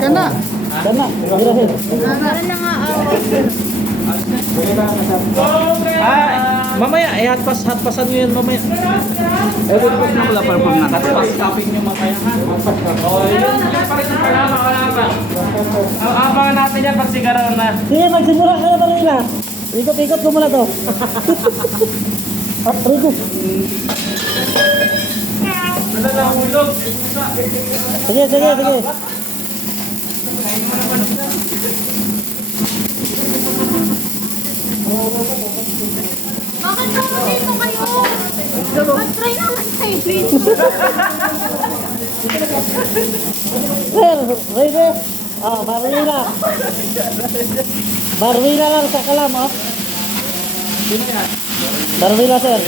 Kana. Kana. Birahin. Para na nga Mamaya, hatpasan nyo yan mamaya. Good po na pala perform na. Stopping nyo mamaya. Abangan natin yan pag sigaraw na. Sige, magsimula ka na Barwila. Ikot-ikot ko muna to. Rico. Sige. bakit naman dito kayo? Mag-try naman kayo dito. Sir, Rico. Barwila. Barwila lang sa kalam, oh. Sino yan? Barwila, sir.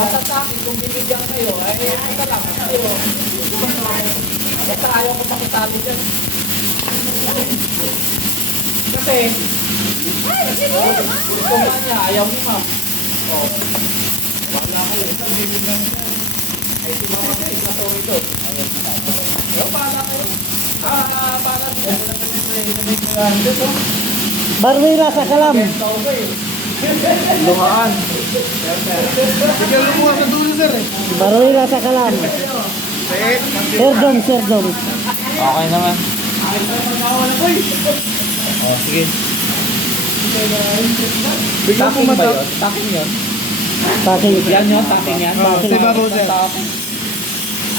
Basta sa akin, kung binigyan kayo, ay ito lang. Basta ayaw ko makitali dyan. Kasi, gusto nga niya, ayaw ni ma'am. O, wala kayo. Ito, bibigyan niya. Ay, si mama kayo, isa to ito. Pero, bahala kayo. Bahala niya. Barwila sa kalam. Luhaan. Bigyan mo sa dulo sir. Barwila sa kalam. Sir Dom. Okay naman. Oh, sige. Bigyan mo mata. Taking yun? Taking. Yan yun, taking yan. Sa ibabaw sir.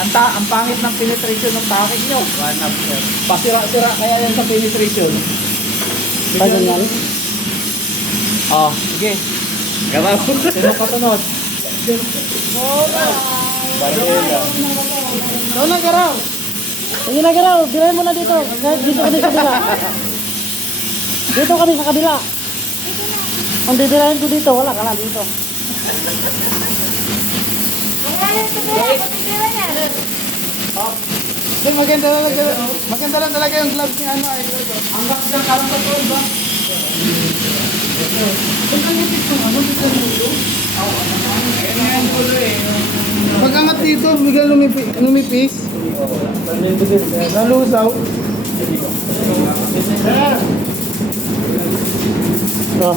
Ang pangit ng penetration ng taking nyo. One up, sir. Pasira-sira kaya yan sa penetration. Taking yan. Oh, sige. Garaw. Sino kasunod? Ikaw na garaw. Sige na garaw, dirahin mo na dito. Dito kami sa kabila. Dito kami sa kabila. Ang didirahin ko dito, wala ka na dito. Maganda lang talaga yung gloves ni ano ay. Hanggang dyan karang totoo ba? Pag angat dito, bigla lumipis. Nalusaw. So,